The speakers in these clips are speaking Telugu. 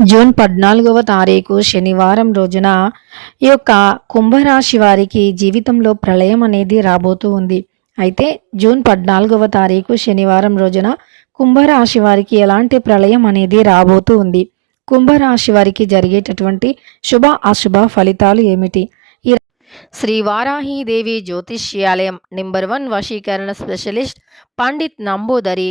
జూన్ పద్నాలుగవ తారీఖు శనివారం రోజున ఈ యొక్క కుంభరాశి వారికి జీవితంలో ప్రళయం అనేది రాబోతూ ఉంది. అయితే జూన్ పద్నాలుగవ తారీఖు శనివారం రోజున కుంభరాశి వారికి ఎలాంటి ప్రళయం అనేది రాబోతూ ఉంది? కుంభరాశి వారికి జరిగేటటువంటి శుభ అశుభ ఫలితాలు ఏమిటి? శ్రీ వారాహీదేవి జ్యోతిష్యాలయం నెంబర్ వన్ వశీకరణ స్పెషలిస్ట్ పండిత్ నంబూదరి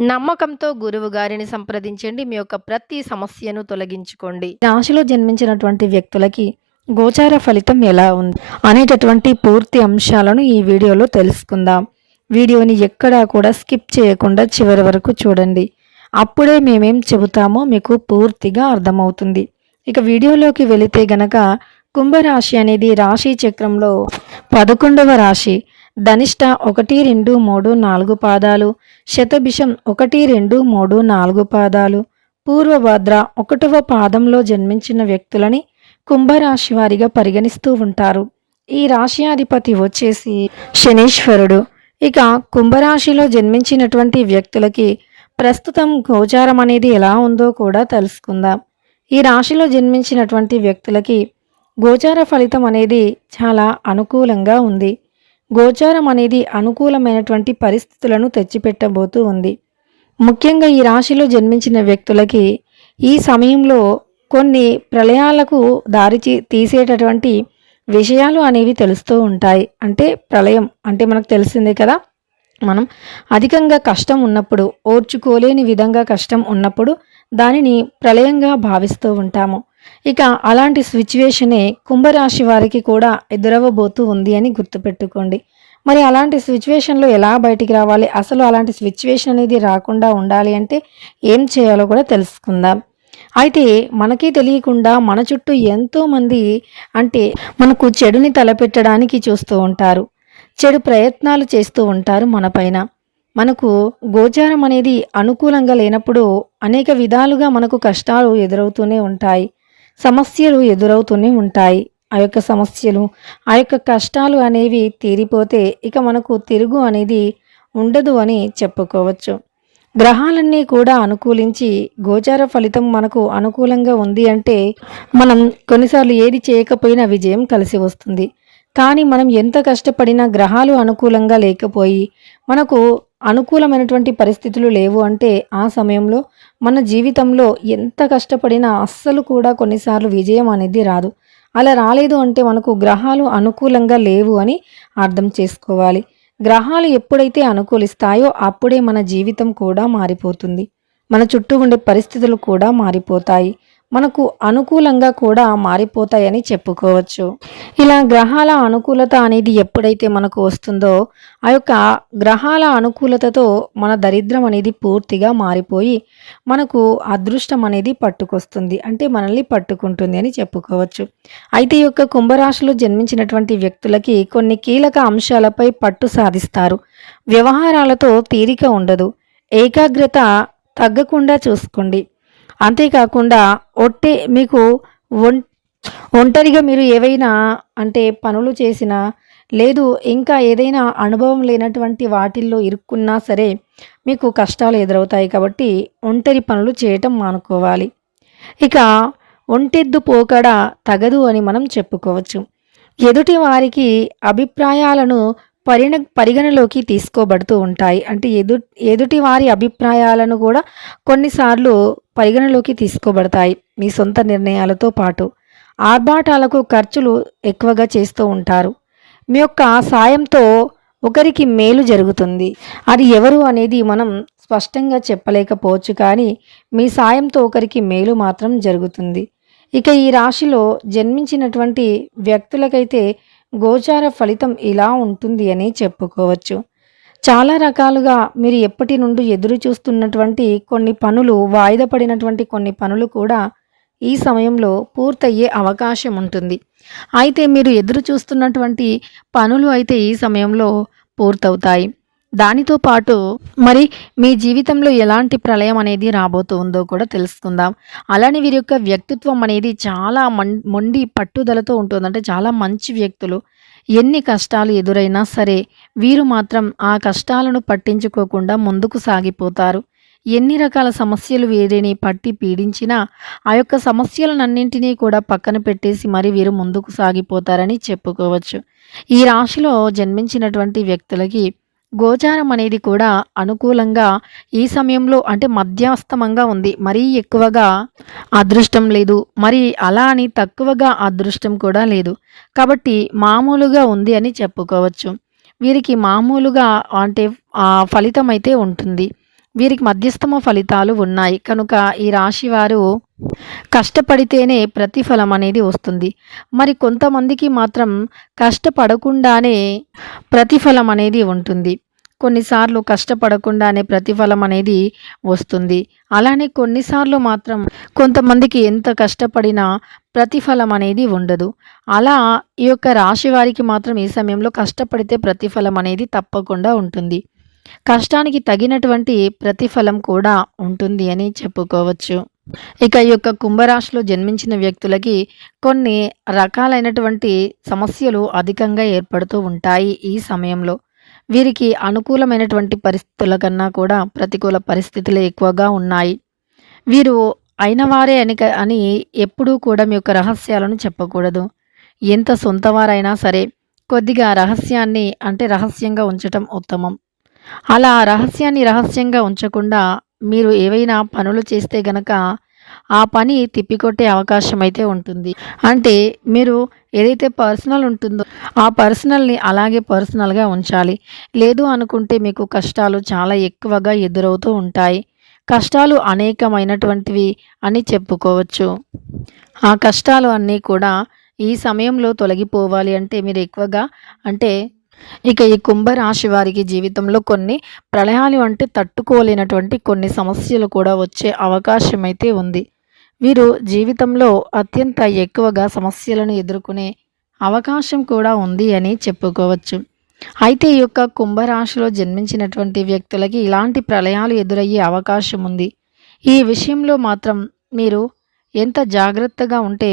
నమ్మకంతో గురువు గారిని సంప్రదించండి. మీ యొక్క ప్రతి సమస్యను తొలగించుకోండి. రాశిలో జన్మించినటువంటి వ్యక్తులకి గోచార ఫలితం ఎలా ఉంది అనేటటువంటి పూర్తి అంశాలను ఈ వీడియోలో తెలుసుకుందాం. వీడియోని ఎక్కడా కూడా స్కిప్ చేయకుండా చివరి వరకు చూడండి. అప్పుడే మేమేం చెబుతామో మీకు పూర్తిగా అర్థమవుతుంది. ఇక వీడియోలోకి వెళితే గనక కుంభరాశి అనేది రాశి చక్రంలో పదకొండవ రాశి. ధనిష్ట ఒకటి రెండు మూడు నాలుగు పాదాలు. శతభిషం ఒకటి రెండు మూడు నాలుగు పాదాలు. పూర్వభద్ర ఒకటవ పాదంలో జన్మించిన వ్యక్తులని కుంభరాశి వారిగా పరిగణిస్తూ ఉంటారు. ఈ రాశియాధిపతి వచ్చేసి శనీశ్వరుడు. ఇక కుంభరాశిలో జన్మించినటువంటి వ్యక్తులకి ప్రస్తుతం గోచారం అనేది ఎలా ఉందో కూడా తెలుసుకుందాం. ఈ రాశిలో జన్మించినటువంటి వ్యక్తులకి గోచార ఫలితం అనేది చాలా అనుకూలంగా ఉంది. గోచారం అనేది అనుకూలమైనటువంటి పరిస్థితులను తెచ్చిపెట్టబోతూ ఉంది. ముఖ్యంగా ఈ రాశిలో జన్మించిన వ్యక్తులకి ఈ సమయంలో కొన్ని ప్రళయాలకు దారిచి తీసేటటువంటి విషయాలు అనేవి తెలుస్తూ ఉంటాయి. అంటే ప్రళయం అంటే మనకు తెలిసిందే కదా? మనం అధికంగా కష్టం ఉన్నప్పుడు ఓర్చుకోలేని విధంగా కష్టం ఉన్నప్పుడు దానిని ప్రళయంగా భావిస్తూ ఉంటాము. ఇక అలాంటి సిచ్యువేషనే కుంభరాశి వారికి కూడా ఎదురవ్వబోతూ ఉంది అని గుర్తుపెట్టుకోండి. మరి అలాంటి సిచ్యువేషన్లో ఎలా బయటికి రావాలి? అసలు అలాంటి సిచ్యువేషన్ అనేది రాకుండా ఉండాలి అంటే ఏం చేయాలో కూడా తెలుసుకుందాం. అయితే మనకి తెలియకుండా మన చుట్టూ ఎంతోమంది అంటే మనకు చెడుని తలపెట్టడానికి చూస్తూ ఉంటారు. చెడు ప్రయత్నాలు చేస్తూ ఉంటారు మనపైన మనకు గోచారం అనేది అనుకూలంగా లేనప్పుడు అనేక విధాలుగా మనకు కష్టాలు ఎదురవుతూనే ఉంటాయి. సమస్యలు ఎదురవుతూనే ఉంటాయి. ఆ యొక్క సమస్యలు ఆ యొక్క కష్టాలు అనేవి తీరిపోతే ఇక మనకు తిరుగు అనేది ఉండదు అని చెప్పుకోవచ్చు. గ్రహాలన్నీ కూడా అనుకూలించి గోచార ఫలితం మనకు అనుకూలంగా ఉంది అంటే మనం కొన్నిసార్లు ఏది చేయకపోయినా విజయం కలిసి వస్తుంది. కానీ మనం ఎంత కష్టపడినా గ్రహాలు అనుకూలంగా లేకపోయి మనకు అనుకూలమైనటువంటి పరిస్థితులు లేవు అంటే ఆ సమయంలో మన జీవితంలో ఎంత కష్టపడినా అస్సలు కూడా కొన్నిసార్లు విజయం అనేది రాదు. అలా రాలేదు అంటే మనకు గ్రహాలు అనుకూలంగా లేవు అని అర్థం చేసుకోవాలి. గ్రహాలు ఎప్పుడైతే అనుకూలిస్తాయో అప్పుడే మన జీవితం కూడా మారిపోతుంది. మన చుట్టూ ఉండే పరిస్థితులు కూడా మారిపోతాయి. మనకు అనుకూలంగా కూడా మారిపోతాయని చెప్పుకోవచ్చు. ఇలా గ్రహాల అనుకూలత అనేది ఎప్పుడైతే మనకు వస్తుందో ఆ యొక్క గ్రహాల అనుకూలతతో మన దరిద్రం అనేది పూర్తిగా మారిపోయి మనకు అదృష్టం అనేది పట్టుకొస్తుంది. అంటే మనల్ని పట్టుకుంటుంది అని చెప్పుకోవచ్చు. అయితే ఈ యొక్క కుంభరాశిలో జన్మించినటువంటి వ్యక్తులకి కొన్ని కీలక అంశాలపై పట్టు సాధిస్తారు. వ్యవహారాలతో తీరిక ఉండదు. ఏకాగ్రత తగ్గకుండా చూసుకోండి. అంతేకాకుండా ఒట్టే మీకు ఒం ఒంటరిగా మీరు ఏవైనా అంటే పనులు చేసినా లేదు ఇంకా ఏదైనా అనుభవం లేనటువంటి వాటిల్లో ఇరుక్కున్నా సరే మీకు కష్టాలు ఎదురవుతాయి కాబట్టి ఒంటరి పనులు చేయటం మానుకోవాలి. ఇక ఒంటెద్దు పోకడ తగదు అని మనం చెప్పుకోవచ్చు. ఎదుటి వారికి అభిప్రాయాలను పరిణ పరిగణలోకి తీసుకోబడుతూ ఉంటాయి. అంటే ఎదు ఎదుటి వారి అభిప్రాయాలను కూడా కొన్నిసార్లు పరిగణలోకి తీసుకోబడతాయి. మీ సొంత నిర్ణయాలతో పాటు ఆర్భాటాలకు ఖర్చులు ఎక్కువగా చేస్తూ ఉంటారు. మీ యొక్క సాయంతో ఒకరికి మేలు జరుగుతుంది. అది ఎవరు అనేది మనం స్పష్టంగా చెప్పలేకపోవచ్చు కానీ మీ సాయంతో ఒకరికి మేలు మాత్రం జరుగుతుంది. ఇక ఈ రాశిలో జన్మించినటువంటి వ్యక్తులకైతే గోచార ఫలితం ఇలా ఉంటుంది అని చెప్పుకోవచ్చు. చాలా రకాలుగా మీరు ఎప్పటి నుండి ఎదురు చూస్తున్నటువంటి కొన్ని పనులు వాయిదా పడినటువంటి కొన్ని పనులు కూడా ఈ సమయంలో పూర్తయ్యే అవకాశం ఉంటుంది. అయితే మీరు ఎదురు చూస్తున్నటువంటి పనులు అయితే ఈ సమయంలో పూర్తవుతాయి. దానితో పాటు మరి మీ జీవితంలో ఎలాంటి ప్రళయం అనేది రాబోతుందో కూడా తెలుసుకుందాం. అలానే వీరి యొక్క వ్యక్తిత్వం అనేది చాలా మం మొండి పట్టుదలతో ఉంటుంది అంటే చాలా మంచి వ్యక్తులు ఎన్ని కష్టాలు ఎదురైనా సరే వీరు మాత్రం ఆ కష్టాలను పట్టించుకోకుండా ముందుకు సాగిపోతారు. ఎన్ని రకాల సమస్యలు వీరిని పట్టి పీడించినా ఆ యొక్క సమస్యలనన్నింటినీ కూడా పక్కన పెట్టేసి మరి వీరు ముందుకు సాగిపోతారని చెప్పుకోవచ్చు. ఈ రాశిలో జన్మించినటువంటి వ్యక్తులకి గోచారం అనేది కూడా అనుకూలంగా ఈ సమయంలో అంటే మధ్యస్థమంగా ఉంది. మరీ ఎక్కువగా అదృష్టం లేదు. మరి అలా అని తక్కువగా అదృష్టం కూడా లేదు. కాబట్టి మామూలుగా ఉంది అని చెప్పుకోవచ్చు. వీరికి మామూలుగా అంటే ఫలితం అయితే ఉంటుంది. వీరికి మధ్యస్థమ ఫలితాలు ఉన్నాయి. కనుక ఈ రాశి వారు కష్టపడితేనే ప్రతిఫలం అనేది వస్తుంది. మరి కొంతమందికి మాత్రం కష్టపడకుండానే ప్రతిఫలం అనేది ఉంటుంది. కొన్నిసార్లు కష్టపడకుండానే ప్రతిఫలం అనేది వస్తుంది. అలానే కొన్నిసార్లు మాత్రం కొంతమందికి ఎంత కష్టపడినా ప్రతిఫలం అనేది ఉండదు. అలా ఈ యొక్క రాశి వారికి మాత్రం ఈ సమయంలో కష్టపడితే ప్రతిఫలం అనేది తప్పకుండా ఉంటుంది. కష్టానికి తగినటువంటి ప్రతిఫలం కూడా ఉంటుంది అని చెప్పుకోవచ్చు. ఇక ఈ యొక్క కుంభరాశిలో జన్మించిన వ్యక్తులకి కొన్ని రకాలైనటువంటి సమస్యలు అధికంగా ఏర్పడుతూ ఉంటాయి ఈ సమయంలో. వీరికి అనుకూలమైనటువంటి పరిస్థితుల కన్నా కూడా ప్రతికూల పరిస్థితులు ఎక్కువగా ఉన్నాయి. వీరు అయినవారే అని అని ఎప్పుడూ కూడా మీ యొక్క రహస్యాలను చెప్పకూడదు. ఎంత సొంతవారైనా సరే కొద్దిగా రహస్యాన్ని అంటే రహస్యంగా ఉంచటం ఉత్తమం. అలా రహస్యాన్ని రహస్యంగా ఉంచకుండా మీరు ఏవైనా పనులు చేస్తే గనక ఆ పని తిప్పికొట్టే అవకాశం అయితే ఉంటుంది. అంటే మీరు ఏదైతే పర్సనల్ ఉంటుందో ఆ పర్సనల్ని అలాగే పర్సనల్గా ఉంచాలి. లేదు అనుకుంటే మీకు కష్టాలు చాలా ఎక్కువగా ఎదురవుతూ ఉంటాయి. కష్టాలు అనేకమైనటువంటివి అని చెప్పుకోవచ్చు. ఆ కష్టాలు అన్నీ కూడా ఈ సమయంలో తొలగిపోవాలి అంటే మీరు ఎక్కువగా అంటే ఇక ఈ కుంభరాశి వారికి జీవితంలో కొన్ని ప్రళయాలు అంటే తట్టుకోలేనటువంటి కొన్ని సమస్యలు కూడా వచ్చే అవకాశం అయితే ఉంది. వీరు జీవితంలో అత్యంత ఎక్కువగా సమస్యలను ఎదుర్కొనే అవకాశం కూడా ఉంది అని చెప్పుకోవచ్చు. అయితే ఈ యొక్క కుంభరాశిలో జన్మించినటువంటి వ్యక్తులకి ఇలాంటి ప్రళయాలు ఎదురయ్యే అవకాశం ఉంది. ఈ విషయంలో మాత్రం మీరు ఎంత జాగ్రత్తగా ఉంటే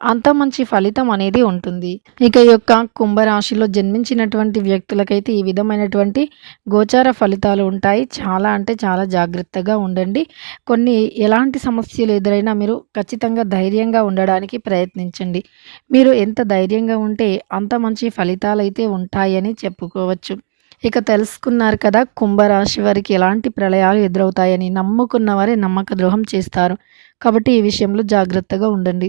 అంత మంచి ఫలితం అనేది ఉంటుంది. ఇక యొక్క కుంభరాశిలో జన్మించినటువంటి వ్యక్తులకైతే ఈ విధమైనటువంటి గోచార ఫలితాలు ఉంటాయి. చాలా అంటే చాలా జాగ్రత్తగా ఉండండి. కొన్ని ఎలాంటి సమస్యలు ఎదురైనా మీరు ఖచ్చితంగా ధైర్యంగా ఉండడానికి ప్రయత్నించండి. మీరు ఎంత ధైర్యంగా ఉంటే అంత మంచి ఫలితాలు అయితే ఉంటాయని చెప్పుకోవచ్చు. ఇక తెలుసుకున్నారు కదా కుంభరాశి వారికి ఎలాంటి ప్రళయాలు ఎదురవుతాయని నమ్ముకున్న వారే నమ్మక ద్రోహం చేస్తారు. కాబట్టి ఈ విషయంలో జాగ్రత్తగా ఉండండి.